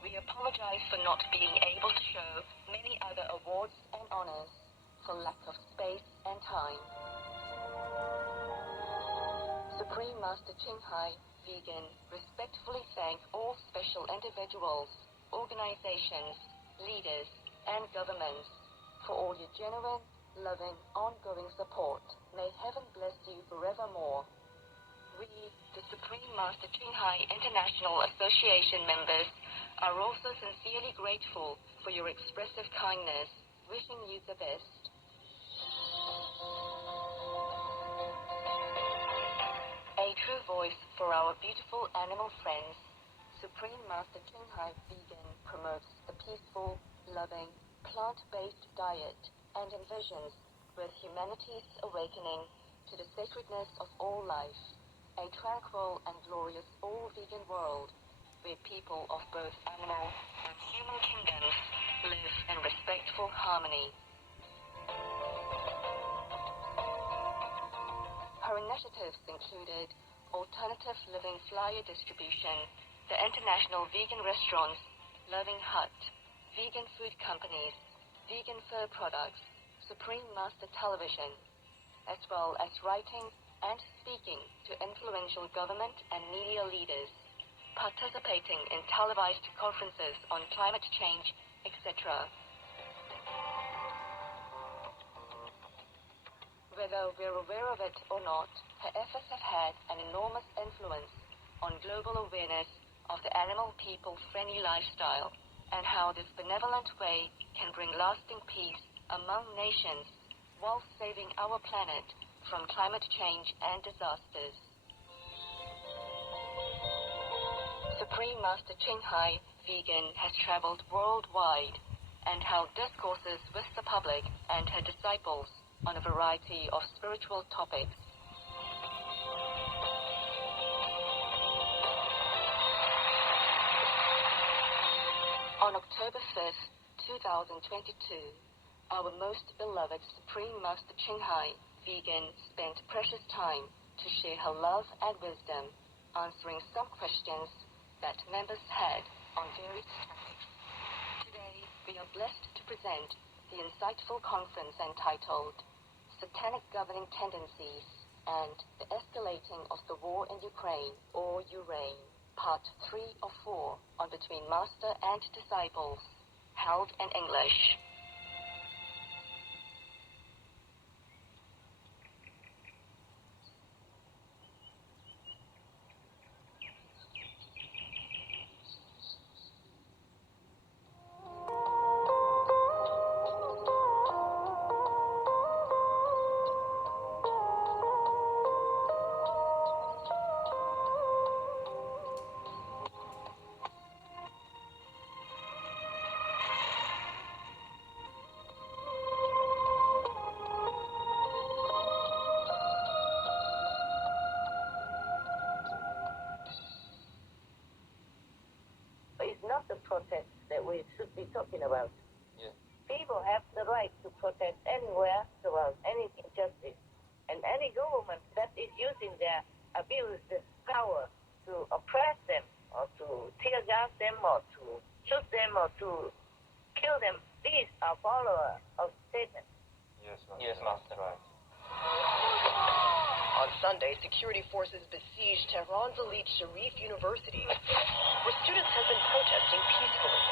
We apologize for not being able to show many other awards and honors for lack of space and time. Supreme Master Ching Hai, vegan, respectfully thank all special individuals, organizations, leaders, and governments for all your genuine, loving, ongoing support. May heaven bless you forevermore. We, the Supreme Master Ching Hai International Association members, are also sincerely grateful for your expressive kindness, wishing you the best. A true voice for our beautiful animal friends, Supreme Master Ching Hai Vegan promotes the peaceful, loving, plant-based diet and envisions with humanity's awakening to the sacredness of all life, a tranquil and glorious all-vegan world where people of both animal and human kingdoms live in respectful harmony. Her initiatives included alternative living flyer distribution, the International Vegan Restaurants, Loving Hut, vegan food companies, vegan fur products, Supreme Master Television, as well as writing and speaking to influential government and media leaders, participating in televised conferences on climate change, etc. Whether we're aware of it or not, her efforts have had an enormous influence on global awareness of the animal people-friendly lifestyle and how this benevolent way can bring lasting peace among nations while saving our planet from climate change and disasters. Supreme Master Ching Hai Vegan has traveled worldwide and held discourses with the public and her disciples on a variety of spiritual topics. On October 5th, 2022, our most beloved Supreme Master Ching Hai Vegan spent precious time to share her love and wisdom, answering some questions that members had on various topics. Today, we are blessed to present the insightful conference entitled Satanic Governing Tendencies and the Escalating of the War in Ukraine, or Ukraine, Part 3 of 4 on Between Master and Disciples, held in English. It's not the protest that we should be talking about. Yeah. People have the right to protest anywhere about any injustice. And any government that is using their abused power to oppress them or to tear gas them or to shoot them or to kill them, these are followers of Satan. Yes, Master. Yes, Master. Right. On Sunday, security forces besieged Tehran's elite Sharif University, where students had been protesting peacefully.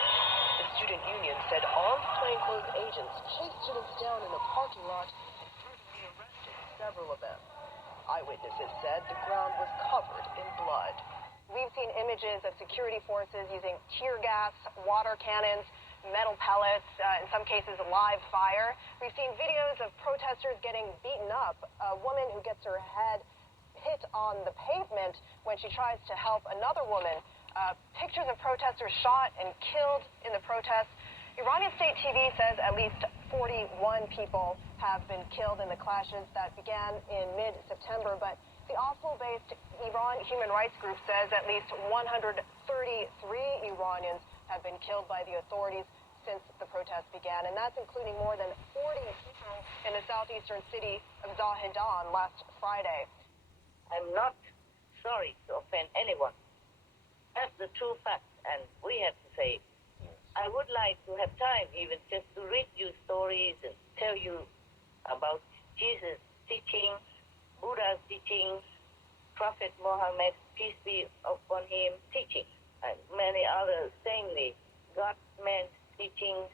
The student union said armed plainclothes agents chased students down in a parking lot and brutally arrested several of them. Eyewitnesses said the ground was covered in blood. We've seen images of security forces using tear gas, water cannons, metal pellets, in some cases live fire. We've seen videos of protesters getting beaten up, a woman who gets her head hit on the pavement when she tries to help another woman. Pictures of protesters shot and killed in the protests. Iranian state TV says at least 41 people have been killed in the clashes that began in mid-September, but the Oslo-based Iran Human Rights Group says at least 133 Iranians have been killed by the authorities since the protest began, and that's including more than 40 people in the southeastern city of Zahedan last Friday. I'm not sorry to offend anyone. That's the true fact. and we have to say. I would like to have time even just to read you stories and tell you about Jesus' teachings, Buddha's teachings, Prophet Muhammad, peace be upon him, teachings, and many other saintly God-meant teachings.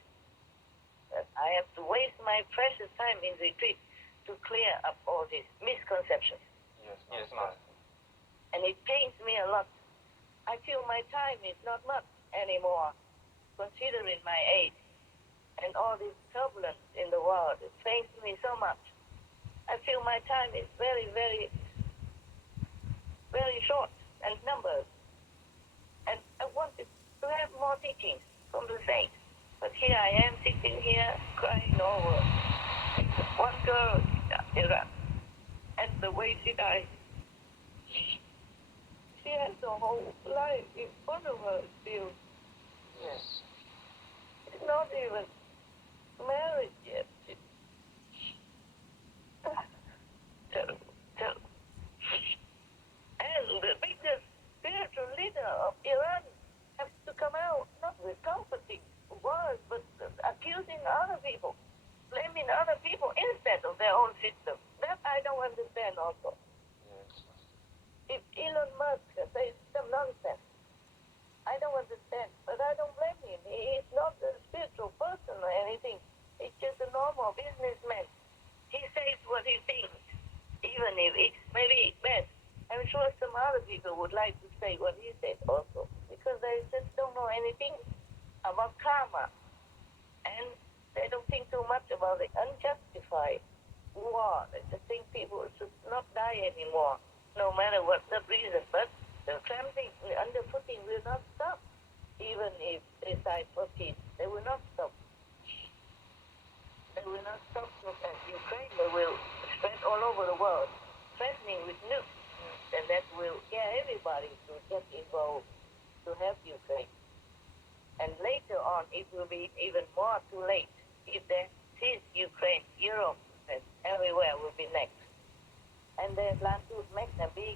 I have to waste my precious time in retreat to clear up all these misconceptions. Yes, Master. And it pains me a lot. I feel my time is not much anymore, considering my age and all this turbulence in the world. It pains me so much. I feel my time is very, very, very short and numbered. And I wanted to have more teachings from the saints. But here I am sitting here crying over one girl in Iran. And the way she died, she has a whole life in front of her still. Yes. She's not even married yet. Terrible, terrible. And the biggest spiritual leader of Iran has to come out, not with comforting words, but accusing other people, blaming other people instead of their own system. That I don't understand also. Yes. If Elon Musk says some nonsense, I don't understand, but I don't blame him. He is not a spiritual person or anything. He's just a normal businessman. He says what he thinks, even if it's maybe bad. I'm sure some other people would like to say what he said also, because they just don't know anything about karma. And they don't think too much about the unjustified war. They just think people should not die anymore, no matter what the reason. But the trampling, the underfooting will not stop. Even if they fight for peace, they will not stop. They will not stop at Ukraine. They will spread all over the world, threatening with nukes. And that will scare everybody to get involved to help Ukraine. And later on, it will be even more too late. If they seize Ukraine, Europe, and everywhere will be next. And they plan to make a big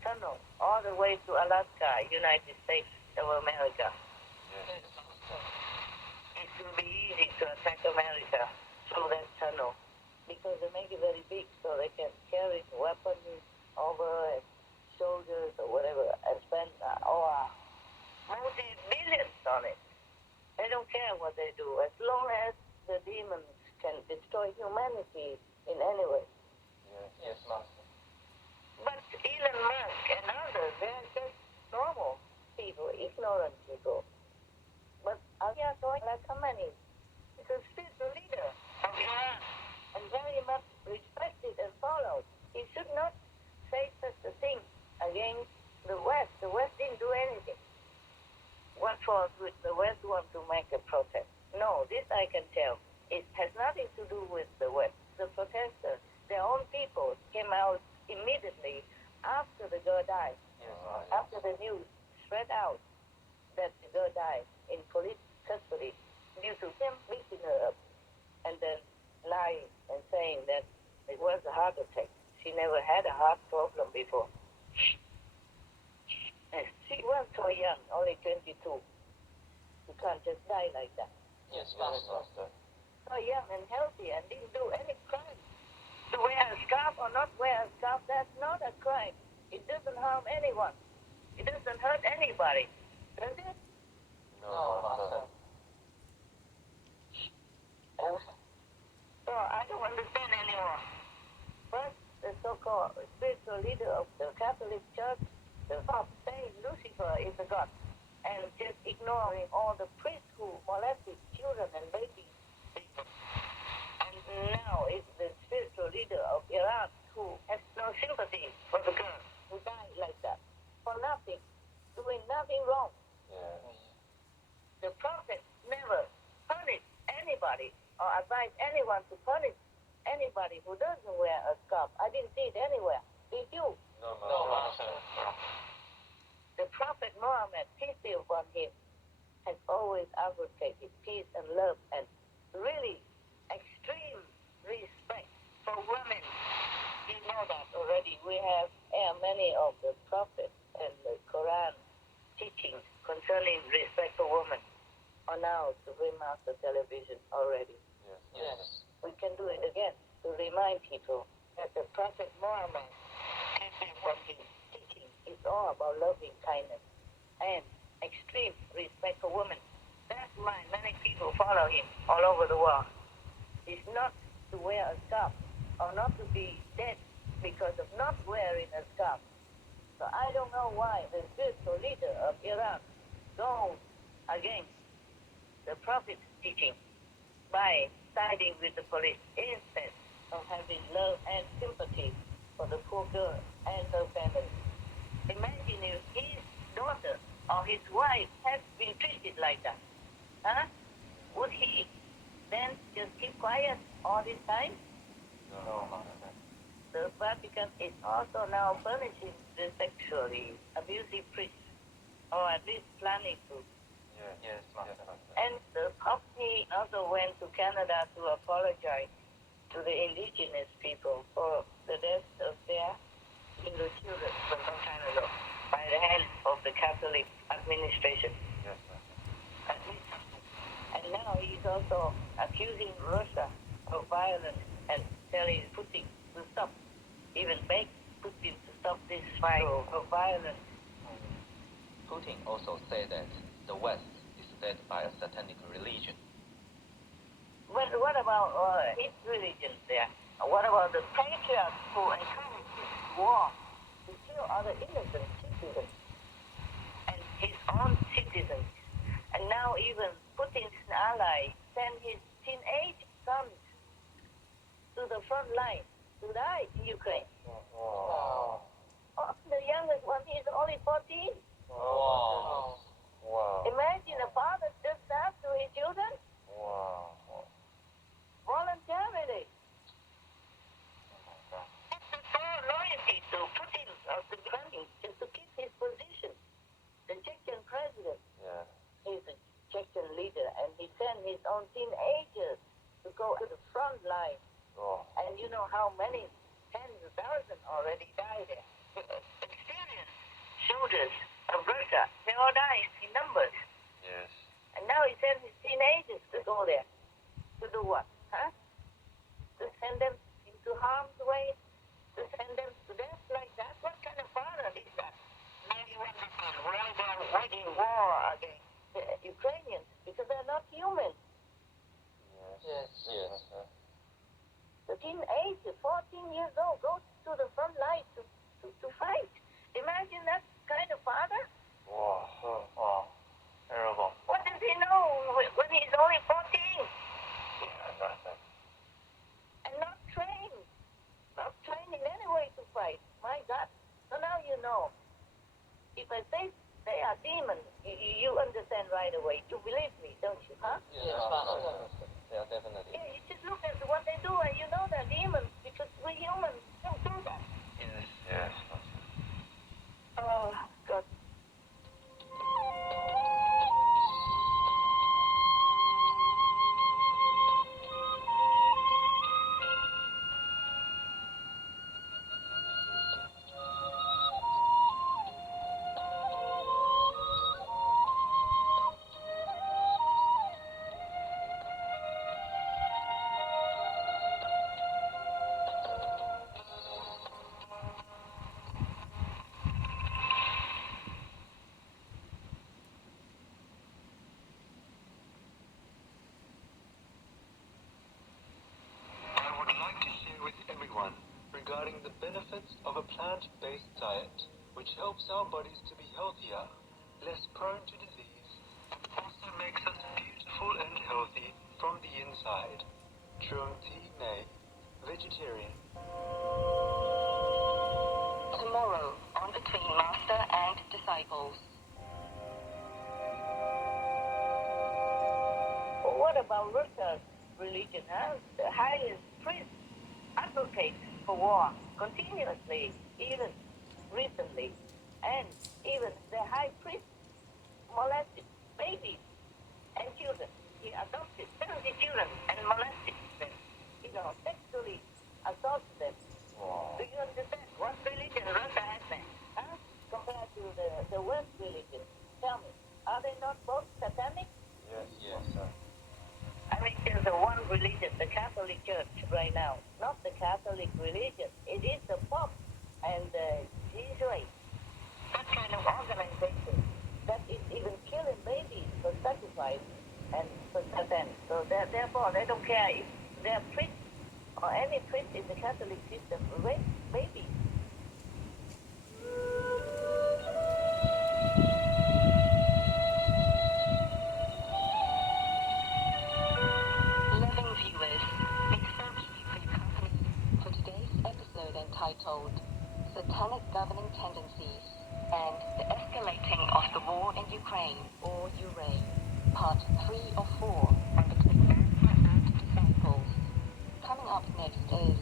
tunnel all the way to Alaska, United States of America. Yes. It will be easy to attack America through that tunnel because they make it very big so they can carry weapons over and soldiers or whatever and spend multi-billions on it. They don't care what they do as long as the demons can destroy humanity in any way. Yes, Master. But Elon Musk and others, they're just normal people, ignorant people. But Ayatollah Khamenei is a spiritual leader of Iran and very much respected and followed. He should not say such a thing against the West. The West didn't do anything. What fault would the West want to make a protest? No, this I can tell. It has nothing to do with the West. The protesters, their own people, came out immediately after the girl died. Yes, After the news spread out that the girl died in police custody due to him beating her up and then lying and saying that it was a heart attack. She never had a heart problem before. And she was so young, only 22. You can't just die like that. Yes, Master. So young and healthy and didn't do any crime. To wear a scarf or not wear a scarf, that's not a crime. It doesn't harm anyone. It doesn't hurt anybody. Does it? No, Master. So I don't understand anymore. First, the so-called spiritual leader of the Catholic Church, the Pope, saying Lucifer is a god, and just ignoring all the priests who molested children and babies. And now it's the spiritual leader of Iran who has no sympathy for the girl who died like that, for nothing, doing nothing wrong. The prophet never punished anybody or advised anyone to punish anybody who doesn't wear a scarf. I didn't see it anywhere. Did you? No, Master. The prophet Muhammad, peace be upon him, has always advocated peace and love and really extreme respect for women. You know that already. We have many of the prophets and the Quran teachings concerning respect for women on our Supreme Master television already. Yes. We can do it again to remind people that the Prophet Muhammad, what he's teaching, is all about loving kindness and extreme respect for women. That's why many people follow him all over the world. It's not to wear a scarf or not to be dead because of not wearing a scarf. So I don't know why the spiritual leader of Iran goes against the Prophet's teaching by siding with the police instead of having love and sympathy for the poor girl and her family. Imagine if his daughter or his wife had been treated like that. Huh? Would he then just keep quiet all this time? No, Master. The Vatican is also now punishing the sexually abusive priests, or at least planning to. Yes, Master. And the Pope also went to Canada to apologize to the indigenous people for the deaths of their little children from some time ago by the hands of the Catholic administration. Yes, Master. And now he's also accusing Russia of violence and telling Putin to stop, even beg Putin to stop this fight of violence. Putin also said that the West is led by a satanic religion. But what about his religion there? What about the patriarchs who encourage this war to kill other innocent citizens and his own citizens? And now even Putin's ally sent his teenage sons to the front line to die in Ukraine. Wow. Oh, the youngest one is only 14. Wow. Wow. Imagine a father does that to his children Wow. voluntarily. It's a full loyalty to Putin or to Kremlin just to keep his position. The Chechen president Yeah. is a Chechen leader, and he sent his own teenagers to go to the front line. Oh. And you know how many tens of thousands already died there. Experienced soldiers of Russia, they all died in numbers. Yes. And now he sends his teenagers to go there. To do what? Huh? To send them into harm's way? To send them to death like that? What kind of father is that? Now you understand why they're waging war against the Ukrainians, because they're not human. Yes. Yes. Master. The teenager, 14 years old, goes to the front line to fight. Imagine that kind of father. Wow. Wow. Terrible. What does he know when he's only 14? Yeah, Master. And not trained. Not trained in any way to fight. My God. So now you know. If I say they are demons, you understand right away. You believe me, don't you, huh? Yes, Master. Yeah, definitely. Yeah, you just look at what they do and you know they're demons because we humans don't do that. Yes. Yes, Master. Oh, God. I would like to share with everyone regarding the benefits of a plant-based diet, which helps our bodies to be healthier, less prone to disease, and also makes us beautiful and healthy from the inside. Ching Hai, vegetarian. Tomorrow on Between Master and Disciples. Well, what about Russia's religion, huh? The highest priest advocates for war continuously, even recently. And even the high priest molested babies and children. He adopted 70 children and molested them. Sexually assaulted them. Wow. Do you understand what religion Russia has then? Huh? Compared to the West religion. Tell me. not both satanic? Yes, yes, sir. I mean, there's the one religion, the Catholic Church right now, not the Catholic religion. It is the Pope and the Jesuit, that kind of organization that is even killing babies for sacrifice and for Satan. So therefore, they don't care if they're priests or any priest in the Catholic system rape babies. Loving viewers, big thank you for your company for today's episode entitled Satanic Governing Tendencies and the Escalating of the War in Ukraine or Ukraine, Part 3 of 4 on the Master and Disciples. Coming up next is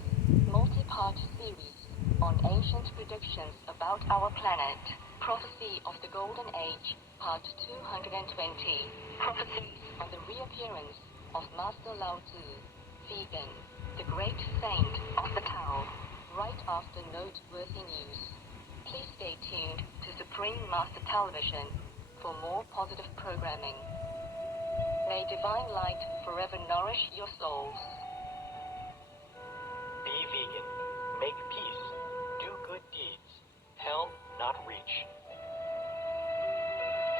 multi-part series on ancient predictions about our planet, Prophecy of the Golden Age, Part 220, Prophecies on the reappearance of Master Lao Tzu, vegan, the great saint of the Tao, right after noteworthy news. Please stay tuned to Supreme Master Television for more positive programming. May divine light forever nourish your souls. Be vegan. Make peace. Do good deeds. Hell not reach.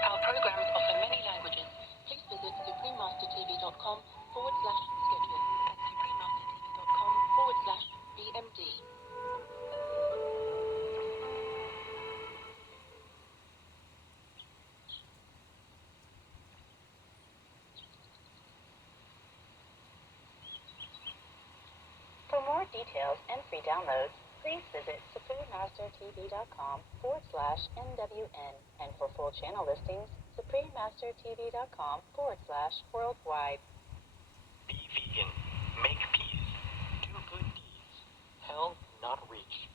Our programs offer many languages. Please visit suprememastertv.com/schedule and suprememastertv.com/BMD. For more details and free downloads, please visit suprememastertv.com/NWN, and for full channel listings, suprememastertv.com/worldwide. Be vegan. Make peace. Do good deeds. Hell not reach.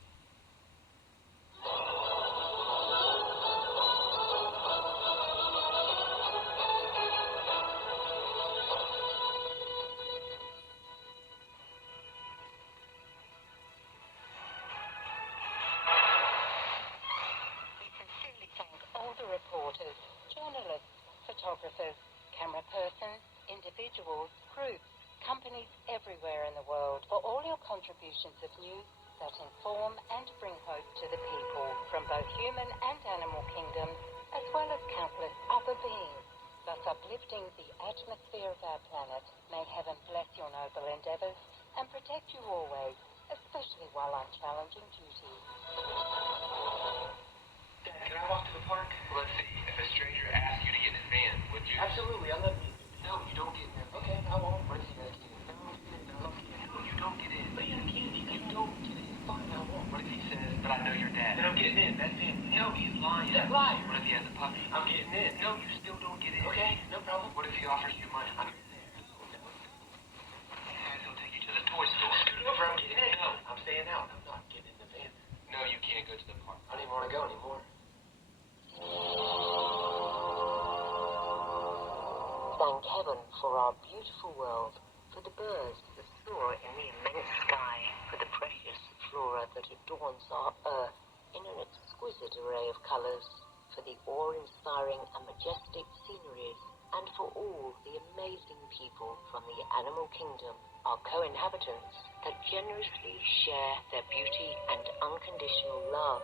Reporters, journalists, photographers, camera persons, individuals, groups, companies everywhere in the world for all your contributions of news that inform and bring hope to the people from both human and animal kingdoms, as well as countless other beings, thus uplifting the atmosphere of our planet. May heaven bless your noble endeavors and protect you always, especially while on challenging duty. Dad, can I walk to the park? Let's see. If a stranger asked you to get in his van, would you? Absolutely. I'll let you. No, you don't get in there. Okay, I won't. What if he says get in? No, get in. No, you don't get in. But yeah, candy. You don't get in. Fine, I won't. What if he says, but I know your dad? Then I'm getting in. That's him. No, he's lying. He's a liar. What if he has a puppy? I'm getting in. No, you still don't get in. Okay, no problem. What if he offers you money? I'm in there. No. He says he'll take you to the toy store. Scoot over. I'm getting in. No, I'm staying out. I'm not getting in the van. No, you can't go to the park. I don't even want to go anymore. Thank heaven for our beautiful world, for the birds that soar in the immense sky, for the precious flora that adorns our earth in an exquisite array of colors, for the awe-inspiring and majestic sceneries, and for all the amazing people from the animal kingdom, our co-inhabitants, that generously share their beauty and unconditional love.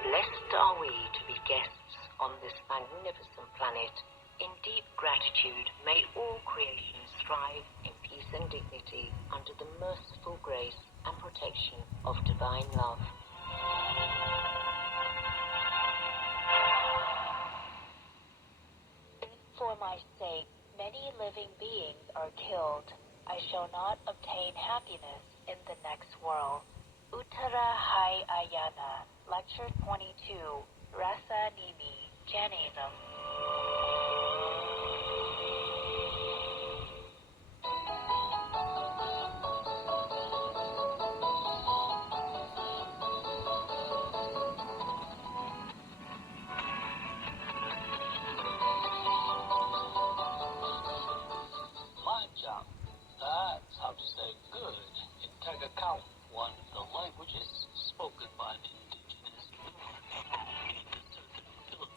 Blessed are we to be guests on this magnificent planet. In deep gratitude, may all creation strive in peace and dignity under the merciful grace and protection of divine love. If for my sake many living beings are killed, I shall not obtain happiness in the next world. Uttara Hai Ayana, Lecture 22, Rasa Nimi, Jainism. Mahjong. That's how to say good in Tagakau, one of the languages spoken by the indigenous North in the southern Philippines.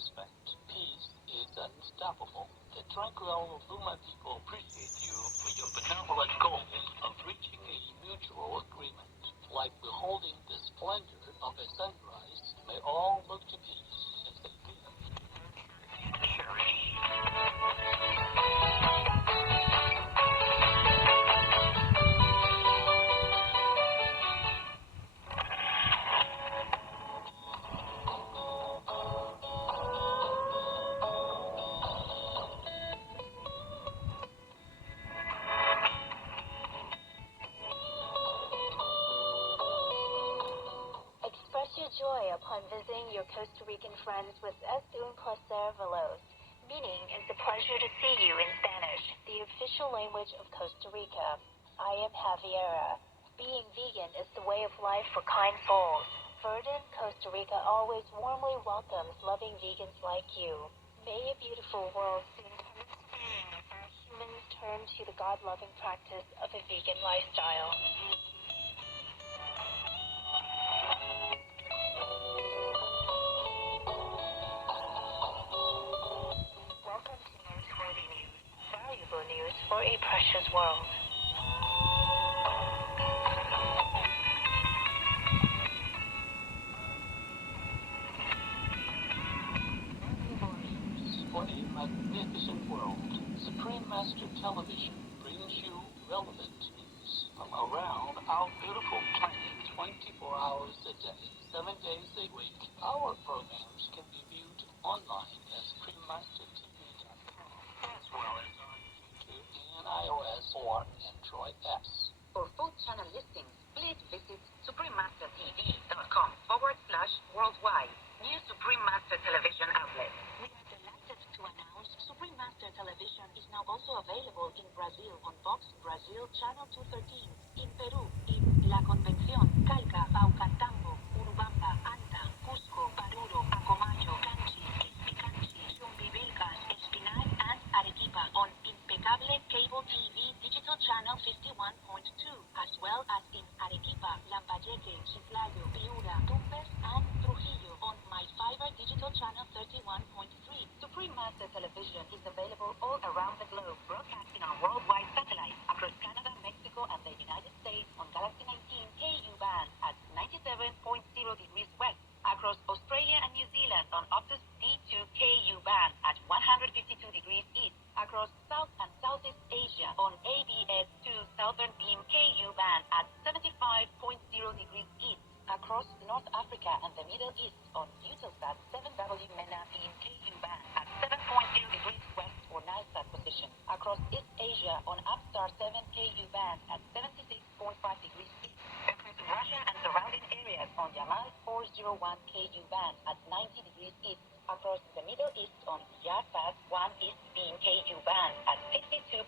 respect. Peace is unstoppable. The tranquil Luma people appreciate you for your benevolent goal of reaching a mutual agreement. Like beholding the splendor of a sunrise, may all look to peace as they live, nurture, and cherish. Express your joy upon visiting your Costa Rican friends with Es un placer veloz, meaning it's a pleasure to see you in Spanish, the official language of Costa Rica. I am Javiera. Being vegan is the way of life for kind souls. Verdant, Costa Rica always warmly welcomes loving vegans like you. May a beautiful world soon come into being as our humans turn to the God-loving practice of a vegan lifestyle. Welcome to Newsworthy News, valuable news for a precious world. For a magnificent world, Supreme Master Television brings you relevant news from around our beautiful planet 24 hours a day, 7 days a week. Our programs can be viewed online at SupremeMasterTV.com, as well as on YouTube and iOS or Android apps. For full channel listings, please visit SupremeMasterTV.com/worldwide, new Supreme Master Television outlet. We are delighted to announce Supreme Master Television is now also available in Brazil on Fox Brazil Channel 213, in Peru, in La Convención, Calca, Paucartambo, Urubamba, Anta, Cusco, Paruro, Acomayo, Canchi, Picanchi, Chumbivilcas, Espinar, and Arequipa on Impecable Cable TV Digital Channel 51.2, as well as in Arequipa, Lambayeque, Chiclayo, Piura, Tumbes, and Trujillo on My Fiber Digital Channel 31.3. Supreme Master Television is available all around the globe, broadcasting on worldwide satellites across Canada, Mexico, and the United States on Galaxy 19 KU band at 97.0 degrees west, across Australia and New Zealand on Optus D2 KU band at 152 degrees east, across South and Southeast Asia on ABS2 Southern Beam KU band at 75.0 degrees east, across North Africa and the Middle East on Eutelsat 7W MENA Beam KU band at 7.0 degrees west or NISAT position, across East Asia on Upstar 7 KU band at 76.5 degrees east, across Russia and surrounding areas on Yamal 401 KU band at 90 degrees east, across the Middle East on Yafat 1 East Beam KU band at 52.5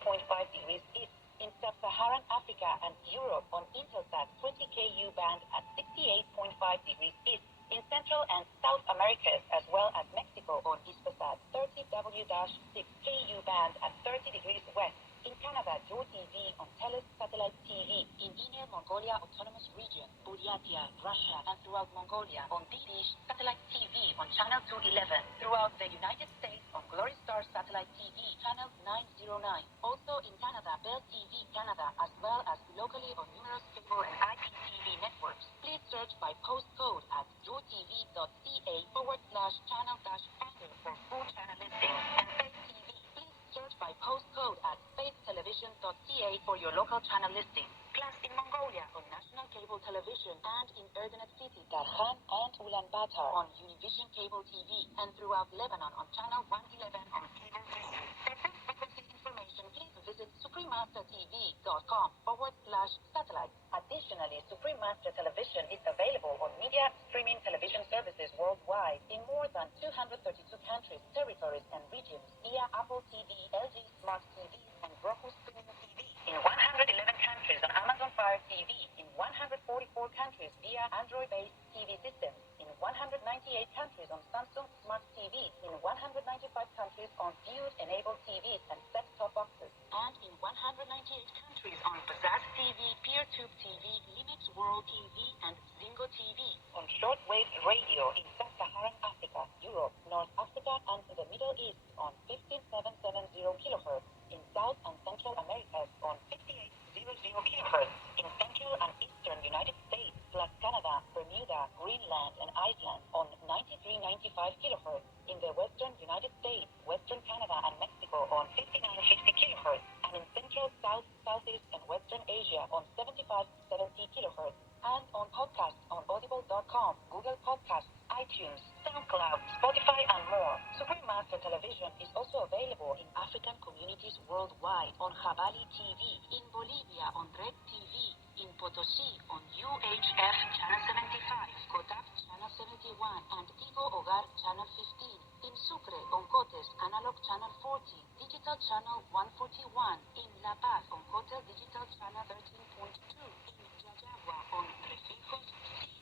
degrees east, in Sub-Saharan Africa and Europe on Intelsat 20 KU band at 68.5 degrees east, in Central and South Americas as well as Mexico on Hispasat 30W-6 KU band at 30 degrees west, in Canada, Joe TV on Telus Satellite TV, in Inner Mongolia Autonomous Region, Buryatia, Russia, and throughout Mongolia on DDish Satellite TV on Channel 211, throughout the United States on Glory Star Satellite TV, Channel 909, also in Canada, Bell TV Canada, as well as locally on numerous cable and IPTV networks. Please search by postcode at joetv.ca/channel-finder for full channel listings, and Faith TV. Please search by postcode at faithtelevision.ca for your local channel listing. Plus in Mongolia on National Cable Television and in Erdenet City, Darkhan, and Ulaanbaatar on Univision Cable TV, and throughout Lebanon on Channel 111 on Cable TV. For full frequency information, please visit SupremeMasterTV.com/satellite. Additionally, Supreme Master Television is available on media streaming television services worldwide in more than 232 countries, territories, and regions via Apple TV, LG Smart TV, and Roku Streaming TV. In 111 countries on Amazon Fire TV, in 144 countries via Android-based TV systems, in 198 countries on Samsung Smart TV, in 195 countries on Viewed-enabled TVs and set-top boxes, and in 198 countries on Bazaz TV, PeerTube TV, Linux World TV, and Zingo TV, on shortwave radio in Sub-Saharan Africa, Europe, North Africa, plus Canada, Bermuda, Greenland, and Iceland on 93.95 kHz. In the western United States, western Canada, and Mexico on 59.50 kHz. And in central, south, southeast, and western Asia on 75.70 kHz. And on podcasts on audible.com, Google Podcasts, iTunes, SoundCloud, Spotify, and more. Supreme Master Television is also available in African communities worldwide on Jabali TV, in Bolivia on Red TV, in Potosí on UHF Channel 75, COTAP Channel 71, and Tigo Hogar Channel 15, in Sucre on COTES Analog Channel 40, Digital Channel 141, in La Paz on COTEL Digital Channel 13.2, in Yayagua on Reflejos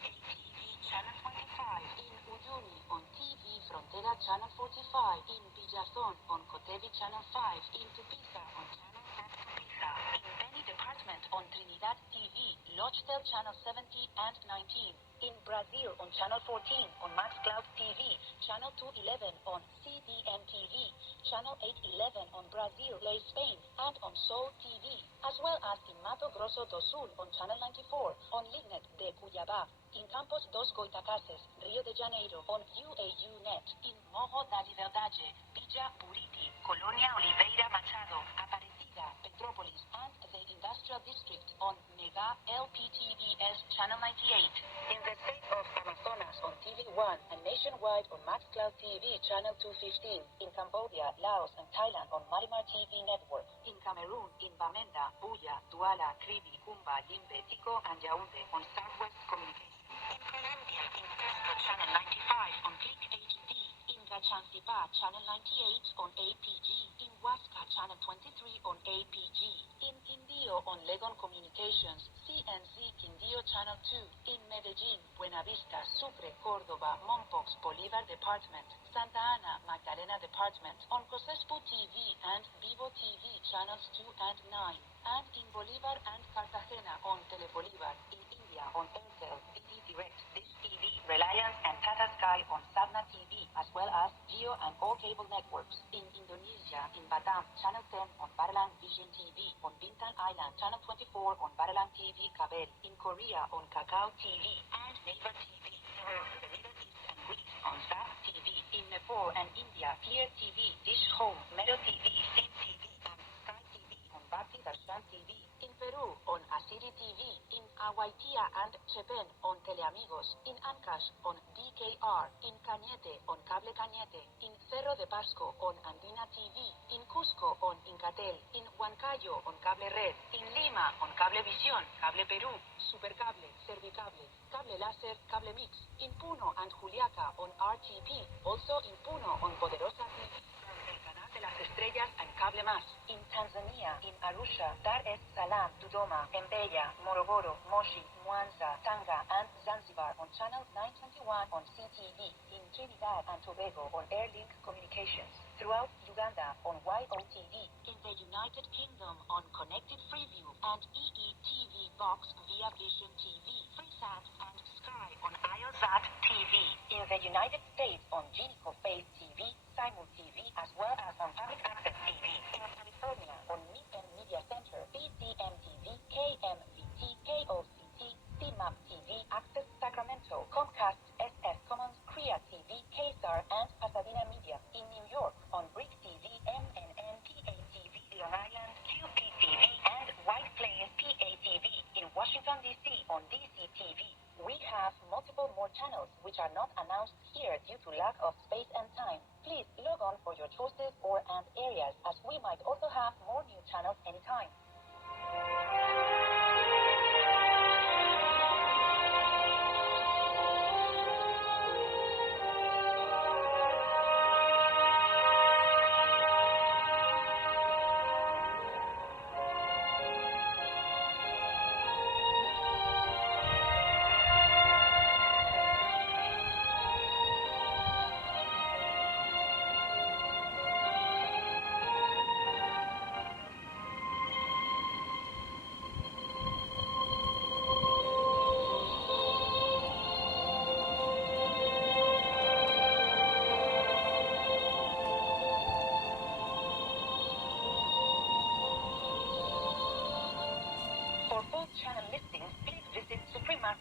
CATV Channel 25, in Uyuni on TV Frontera Channel 45, in Villazón on Cotevi Channel 5, in Tupiza on Channel 10 Tupiza, in Beni Department on Trinidad TV, Lochtel Channel 70 and 19, in Brazil on Channel 14, on MaxCloud TV, Channel 211 on CDM TV, Channel 811 on Brazil, Play Spain, and on Soul TV, as well as in Mato Grosso do Sul on Channel 94, on Lignet de Cuyabá, in Campos dos Goitacases, Rio de Janeiro, on UAU Net, in Morro da Liberdade, Villa Buriti, Colonia Oliveira Machado, Aparecida, Petrópolis, and the Industrial District on Mega LPTVS Channel 98, in the state of Amazonas on TV1, and nationwide on MaxCloud TV Channel 215, in Cambodia, Laos, and Thailand on Marimar TV Network, in Cameroon, in Bamenda, Buya, Douala, Kribi, Kumba, Limbe, Tico, and Yaoundé on Southwest Communications, in Colombia, in Pasto Channel 95 on Click HD, in Gachansipa Channel 98 on APG, in Huasca Channel 23 on APG, in Quindío on Legon Communications, CNC Quindío Channel 2, in Medellín, Buenavista, Sucre, Córdoba, Mompox, Bolívar Department, Santa Ana, Magdalena Department, on Cosespu TV and Vivo TV Channels 2 and 9, and in Bolívar and Cartagena on Telebolívar, in India on Airtel, DD Direct, Dish TV, Reliance, and Tata Sky on Sadna TV, as well as Geo and all cable networks, in Indonesia, in Batam, Channel 10 on Baralang Vision TV, on Bintan Island, Channel 24 on Baralang TV Kabel, in Korea on Kakao TV, and Naver TV, served to the Middle East and Greece on Zap TV, in Nepal and India, Clear TV, Dish Home, Melo TV, Sim TV, and Sky TV on Bhakti Darshan TV, in Peru on Asiri TV, in Awaitia and Chepen on Teleamigos, in Ancash on DKR, in Cañete on Cable Cañete, in Cerro de Pasco on Andina TV, in Cusco on Incatel, in Huancayo on Cable Red, in Lima on Cablevisión, Cable Perú, Supercable, Servicable, Cable Láser, Cable Mix, in Puno and Juliaca on RTP, also in Puno on Poderosa TV, El Canal de las Estrellas and Cable Más, in Tanzania, in Arusha, Dar es Salaam, Dodoma, Mbeya, Morogoro, Moshi, Mwanza, Tanga, and Zanzibar on Channel 921 on CTV, in Trinidad and Tobago on Airlink Communications, throughout Uganda on YOTV, in the United Kingdom on Connected Freeview and EETV Box via Vision TV, FreeSat and Sky on IOSat TV, in the United States on Genico Face TV, Simul TV, as well as on Public Access TV, in California on Mitten Media Center, BCM TV, KMVT, KOCT, CMAP TV, Access Sacramento, Comcast, SF Commons, Krea TV, KSAR, and Pasadena Media, in New York on Brick TV, MNN, PA TV, Long Island, QPTV, and White Plains PA TV, in Washington, D.C. on DC TV. We have multiple more channels which are not announced here due to lack of space and time. Please log on for your choices or and areas, as we might also have more new channels anytime.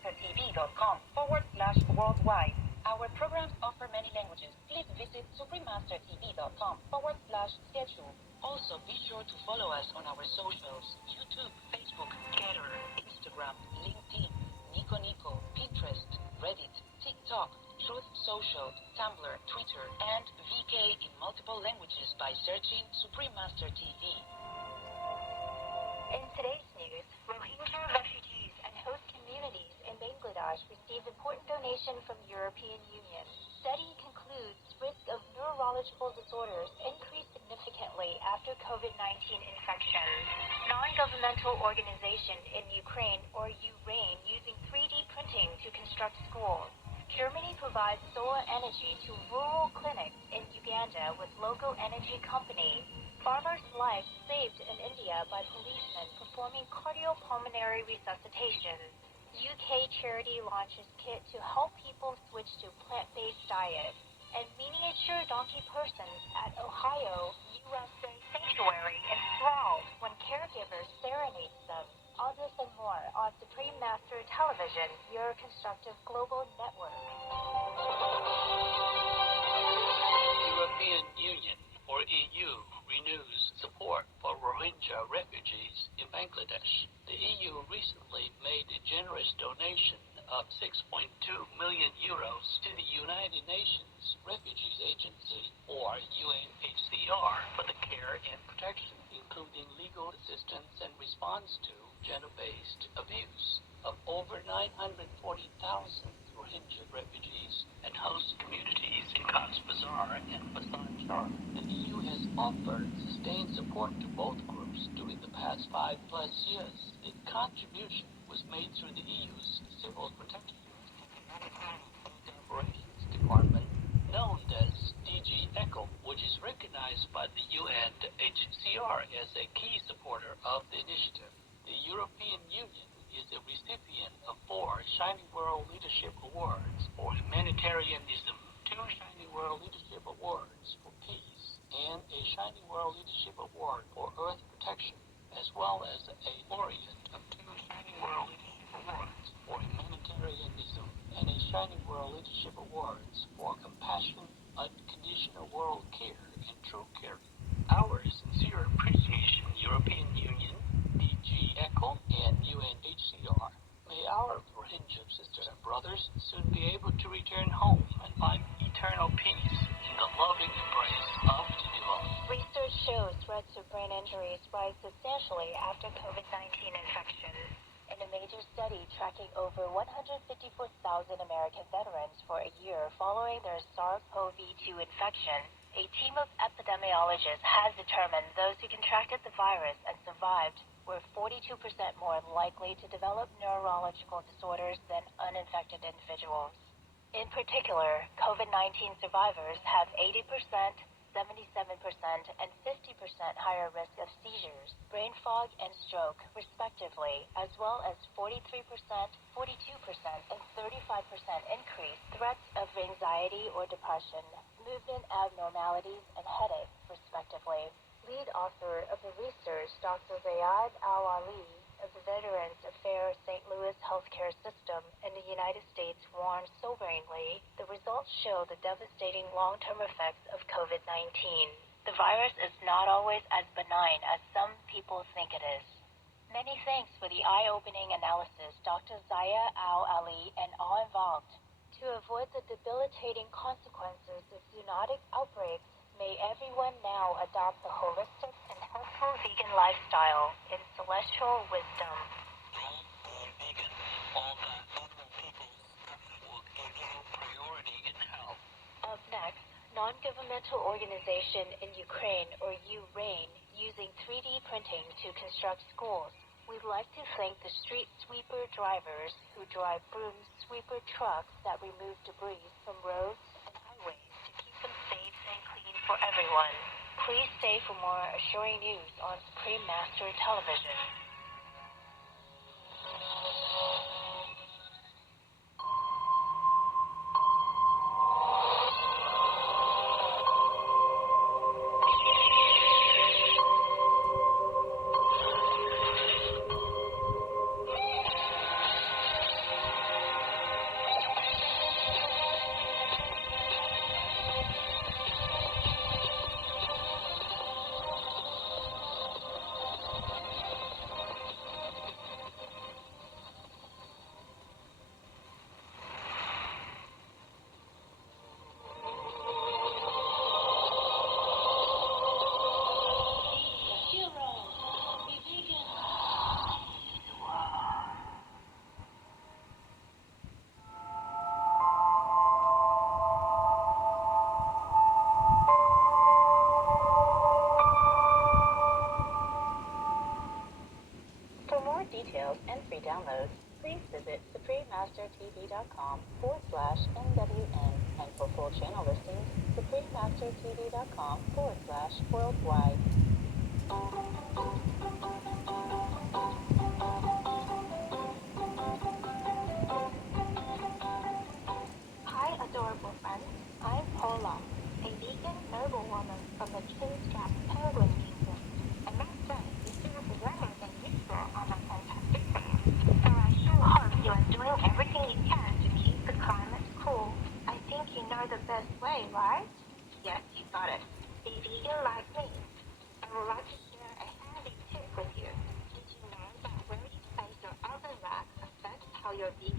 suprememastertv.com/worldwide. Our programs offer many languages. Please visit suprememastertv.com/schedule. Also, be sure to follow us on our socials: YouTube, Facebook, Getter, Instagram, LinkedIn, Nico Nico, Pinterest, Reddit, TikTok, Truth Social, Tumblr, Twitter, and VK in multiple languages by searching Supreme Master TV. In today's news, Rohingya refugees and host communities in Bangladesh received important donation from the European Union. Study concludes risk of neurological disorders increased significantly after COVID-19 infection. Non-governmental organization in Ukraine, or URAIN, using 3D printing to construct schools. Germany provides solar energy to rural clinics in Uganda with local energy company. Farmer's life saved in India by policemen performing cardiopulmonary resuscitation. UK charity launches kit to help people switch to plant-based diet. And miniature donkey persons at Ohio, USA sanctuary enthralled when caregivers serenades them. All this and more on Supreme Master Television, your constructive global network. European Union, or EU, renews support for Rohingya refugees in Bangladesh. The EU recently made a generous donation of 6.2 million euros to the United Nations Refugees Agency, or UNHCR, for the care and protection, including legal assistance and response to gender-based abuse of over 940,000 Rohingya refugees and host communities in Cox's Bazar and Basan Char. The EU has offered sustained support to both groups during the past 5+ years. The contribution was made through the EU's Civil Protection and Humanitarian Operations Department, known as DG ECHO, which is recognized by the UNHCR as a key supporter of the initiative. The European Union is a recipient of 4 Shining World Leadership Awards for humanitarianism, 2 Shining World Leadership Awards for peace, and a Shining World Leadership Award for earth protection, as well as a laureate of 2 Shining World Leadership Awards for humanitarianism and a Shining World Leadership Awards for compassion, unconditional world care, and true caring. Our sincere appreciation, European Union, DG ECHO, and UNHCR. May our Rohingya sisters and brothers soon be able to return home and find eternal peace in the loving embrace of Geneva. Research shows threats of brain injuries rise substantially after COVID-19 infection. In a major study tracking over 154,000 American veterans for a year following their SARS-CoV-2 infection, a team of epidemiologists has determined those who contracted the virus and survived were 42% more likely to develop neurological disorders than uninfected individuals. In particular, COVID-19 survivors have 80%, 77%, and 50% higher risk of seizures, brain fog, and stroke, respectively, as well as 43%, 42%, and 35% increased threats of anxiety or depression, movement abnormalities, and headache, respectively. Lead author of the research, Dr. Zayed Al-Ali of the Veterans Affairs St. Louis Healthcare System in the United States warned soberingly, the results show the devastating long-term effects of COVID-19. The virus is not always as benign as some people think it is. Many thanks for the eye-opening analysis, Dr. Zaya Al-Ali and all involved. To avoid the debilitating consequences of zoonotic outbreaks, may everyone now adopt the holistic and healthful vegan lifestyle in celestial wisdom. Don't go vegan. All the animal peoples will give you priority in health. Up next, non-governmental organization in Ukraine, or URAIN, using 3D printing to construct schools. We'd like to thank the street sweeper drivers who drive broom sweeper trucks that remove debris from roads and highways to keep them safe and clean for everyone. Please stay for more assuring news on Supreme Master Television. SupremeMasterTV.com/NWN. And for full channel listings, SupremeMasterTV.com/worldwide. Hi, adorable friends. I'm Paula, a vegan noble woman from the chin-strap penguin kingdom. And my friend is still warmer than usual on a fantastic day. So I sure hope you are doing everything you can to keep the climate cool. I think you know the best way, right? Yes, you got it. Be vegan like me. I would like to share a handy tip with you. Did you know that where you place your oven rack affects how your vegan